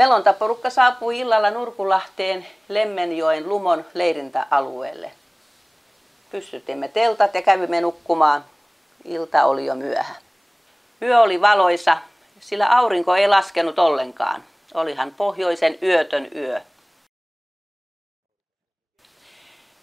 Melontaporukka saapui illalla Nurkulahteen Lemmenjoen Lumon leirintäalueelle. Pystytimme teltat ja kävimme nukkumaan. Ilta oli jo myöhä. Yö oli valoisa, sillä aurinko ei laskenut ollenkaan. Olihan pohjoisen yötön yö.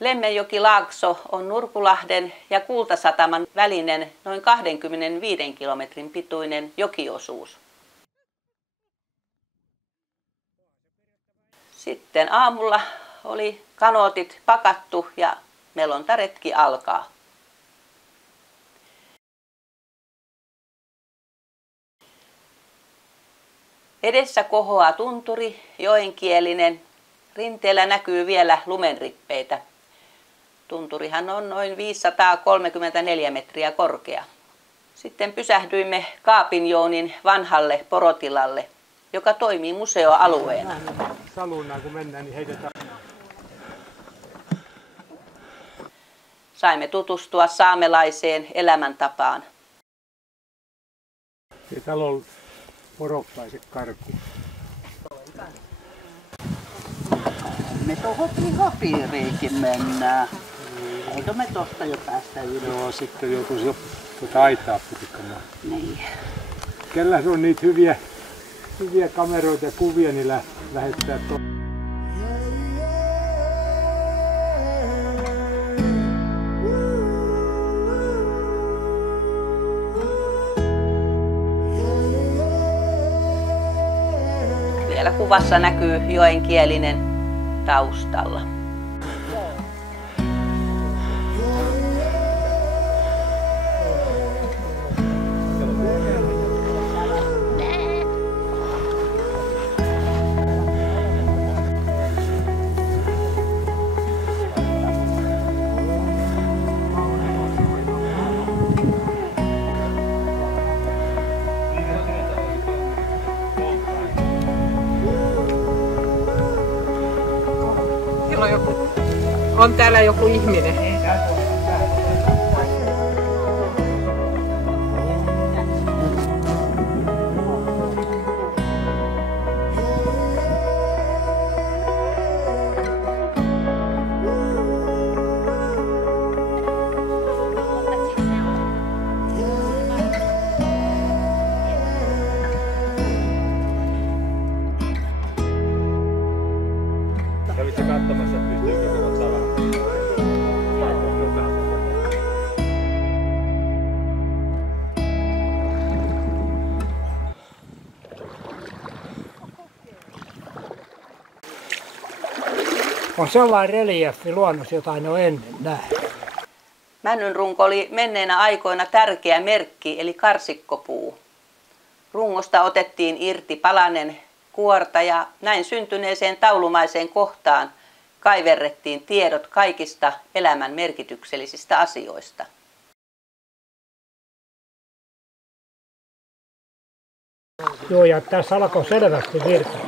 Lemmenjoki-Laakso on Nurkulahden ja Kultasataman välinen noin 25 kilometrin pituinen jokiosuus. Sitten aamulla oli kanootit pakattu ja melontaretki alkaa. Edessä kohoaa tunturi, joenkielinen. Rinteellä näkyy vielä lumenrippeitä. Tunturihan on noin 534 metriä korkea. Sitten pysähdyimme Kaapinjounin vanhalle porotilalle, joka toimii museoalueena. Salunaan kun mennään, niin heitetään. Saimme tutustua saamelaiseen elämäntapaan. Täällä on porokkaiset karkuun. Me tuohon pihapiiriinkin mennään. Eikö me tosta jo päästä ylös? Joo, sitten joutuisi jo aitaa putikamaan. Niin. Kellä on niitä hyviä kameroita ja kuvia, niin lähettää tuohon. Vielä kuvassa näkyy joenkielinen taustalla. On täällä joku ihminen. Kävitkö katsomassa, että pystyykö tuottaa vähän? On sellainen reliefi luonnossa, jota en ole ennen nähnyt. Männynrunko oli menneinä aikoina tärkeä merkki, eli karsikkopuu. Rungosta otettiin irti palanen kuorta ja näin syntyneeseen taulumaiseen kohtaan kaiverrettiin tiedot kaikista elämän merkityksellisistä asioista. Joo, ja tässä alkoi selvästi virtaa.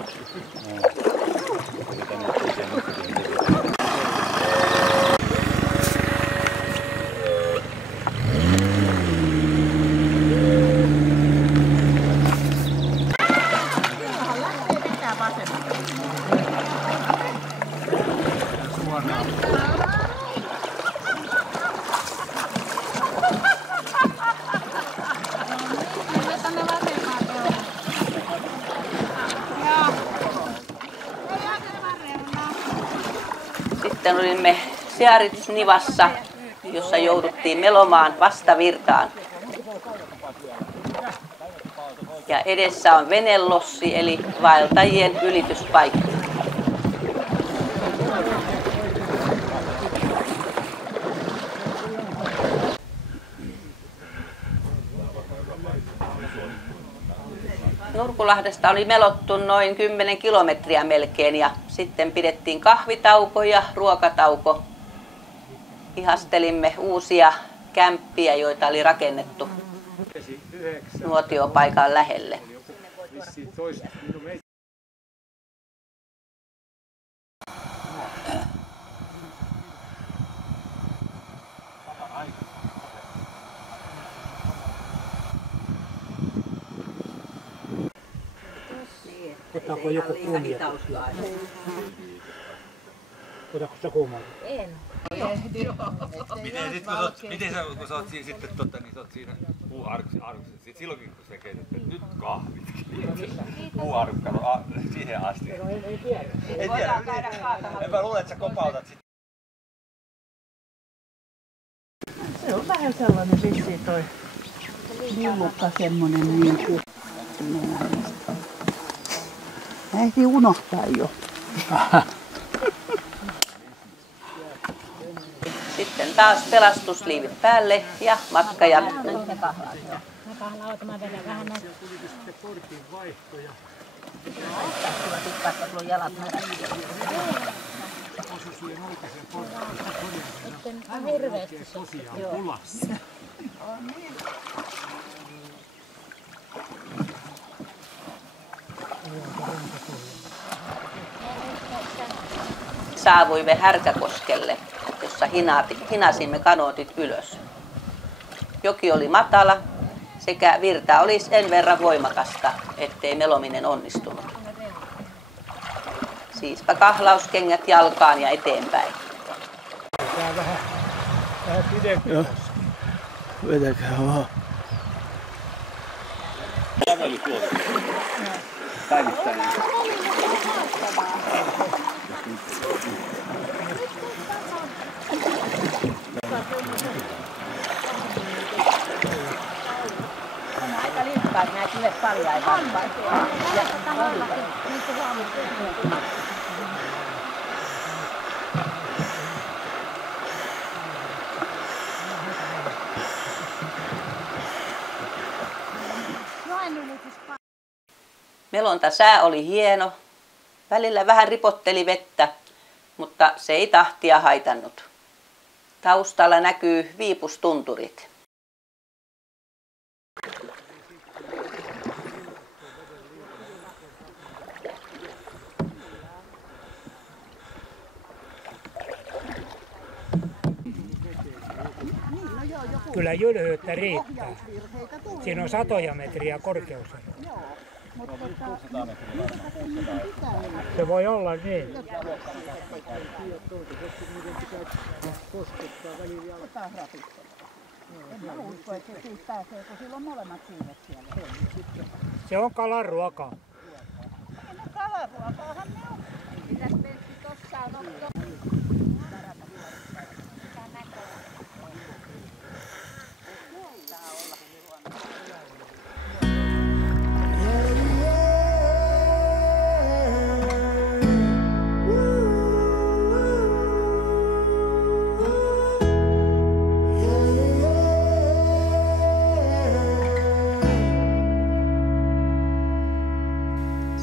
Sitten olimme Searitysnivassa, jossa jouduttiin melomaan vastavirtaan. Ja edessä on venelossi eli vaeltajien ylityspaikka. Nurkulahdesta oli melottu noin 10 kilometriä melkein ja sitten pidettiin kahvitauko ja ruokatauko. Ihastelimme uusia kämppiä, joita oli rakennettu nuotiopaikan lähelle. Ottaako joku kuumia? Otatko sä kuumaa? Miten sä, kun sä oot siinä sitten niin sä oot siinä puuarkussa, silloinkin kun sä keität, että nyt kahvit. Puuarkka, siihen asti. Ei tiedä. Ei tiedä. En mä luule, että sä kopautat sit. Se on vähän sellainen vissiin toi liulukka semmonen niinku. Mä ehtin unohtaa jo. Sitten taas pelastusliivit päälle ja matka jatkuu. Saavuimme Härkäkoskelle, jossa hinasimme kanootit ylös. Joki oli matala sekä virta oli sen verran voimakasta, ettei melominen onnistunut. Siispä kahlauskengät jalkaan ja eteenpäin. Tää vähän pidempi. Joo. Vetäkää vaan. On aika liukkaat nämä kivet paljaita. Melontasää oli hieno. Välillä vähän ripotteli vettä, mutta se ei tahtia haitannut. Taustalla näkyy viipustunturit. Kyllä jylhyyttä riittää. Siinä on satoja metriä korkeus. Se voi olla niin. Se on kalanruoka. Kalaruokaahan ne on. Mitäs Pentti tossa on?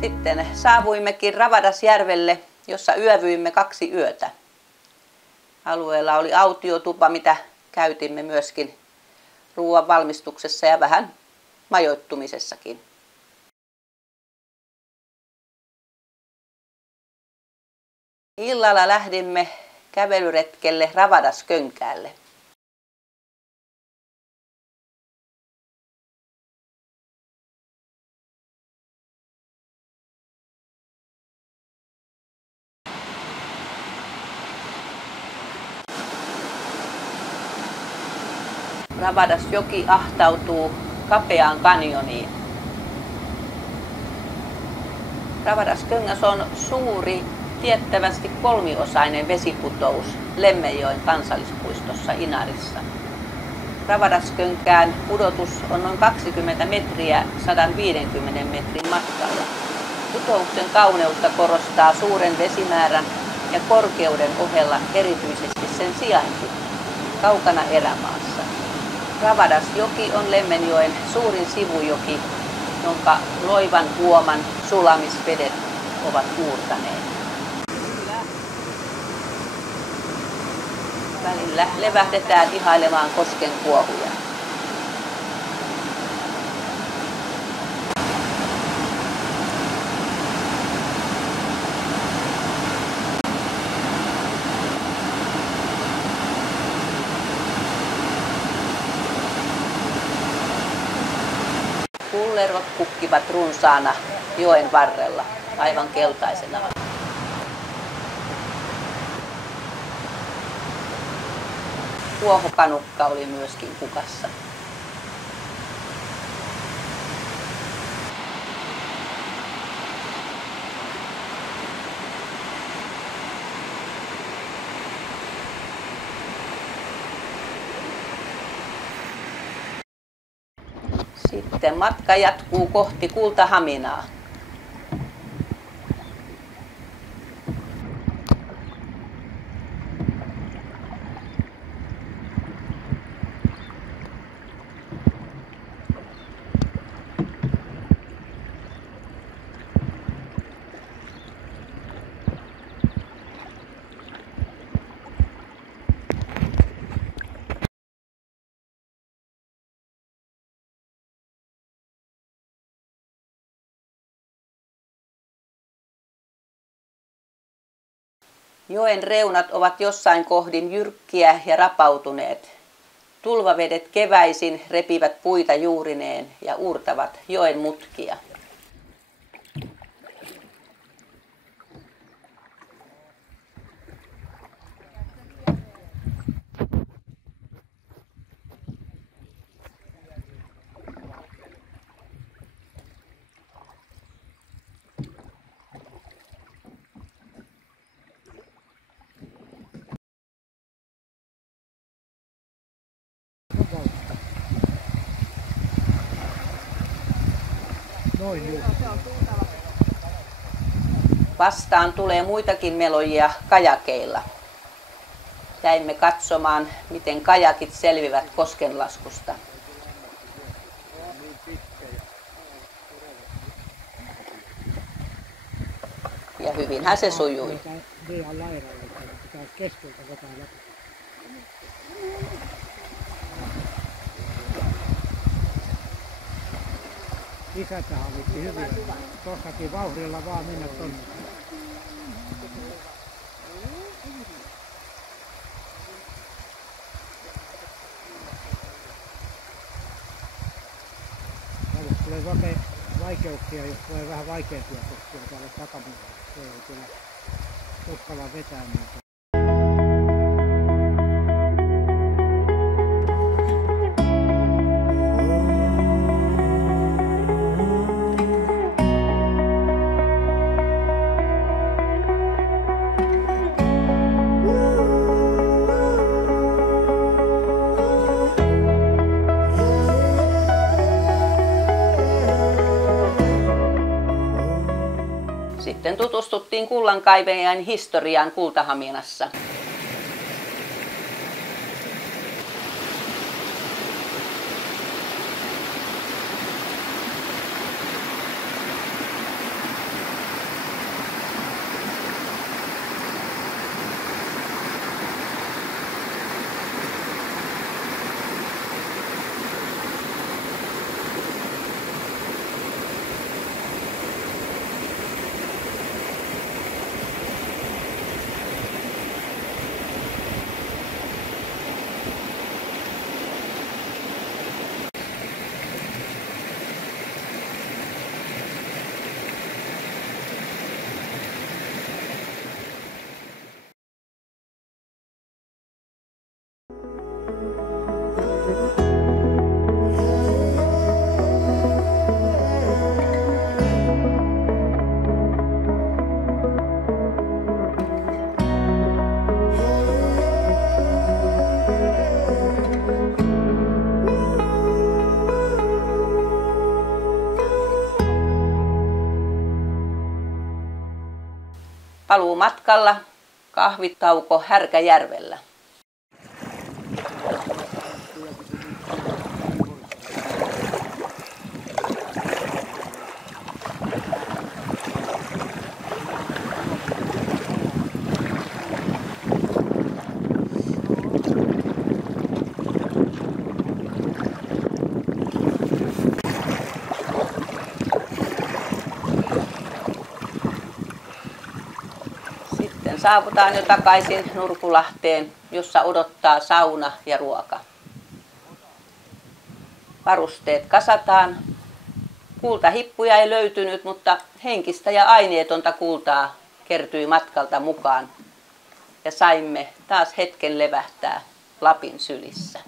Sitten saavuimmekin Ravadasjärvelle, jossa yövyimme 2 yötä. Alueella oli autiotupa, mitä käytimme myöskin ruoan valmistuksessa ja vähän majoittumisessakin. Illalla lähdimme kävelyretkelle Ravadaskönkäälle. Ravadasjoki ahtautuu kapeaan kanjoniin. Ravadasköngäs on suuri, tiettävästi 3-osainen vesiputous Lemmenjoen kansallispuistossa Inarissa. Ravadaskönkään pudotus on noin 20 metriä 150 metrin matkalla. Putouksen kauneutta korostaa suuren vesimäärän ja korkeuden ohella erityisesti sen sijainti kaukana erämaassa. Ravadasjoki on Lemmenjoen suurin sivujoki, jonka Loivan huoman sulamisvedet ovat uurtaneet. Välillä levähdetään ihailemaan kosken kuohuja. Kullervot kukkivat runsaana joen varrella. aivan keltaisena. Kuohokanukka oli myöskin kukassa. Sitten matka jatkuu kohti Kultahaminaa. Joen reunat ovat jossain kohdin jyrkkiä ja rapautuneet. Tulvavedet keväisin repivät puita juurineen ja uurtavat joen mutkia. Vastaan tulee muitakin melojia kajakeilla. Jäimme katsomaan, miten kajakit selvivät koskenlaskusta. Ja hyvinhän se sujui. Isätä hallitsi hyvin. Tuossakin vauhdilla vaan mennä tonne. Jos tulee vaikeuksia, jos tulee vähän vaikeampia koskia täällä takamulla, se ei kyllä uskalla vetää niitä. Sitten tutustuttiin kullankaivajan historiaan Kultahaminassa. Paluumatkalla kahvitauko Härkäjärvellä. Saavutaan jo takaisin Nurkulahteen, jossa odottaa sauna ja ruoka. Varusteet kasataan Kultahippuja ei löytynyt, mutta henkistä ja aineetonta kultaa kertyi matkalta mukaan. Ja saimme taas hetken levähtää Lapin sylissä.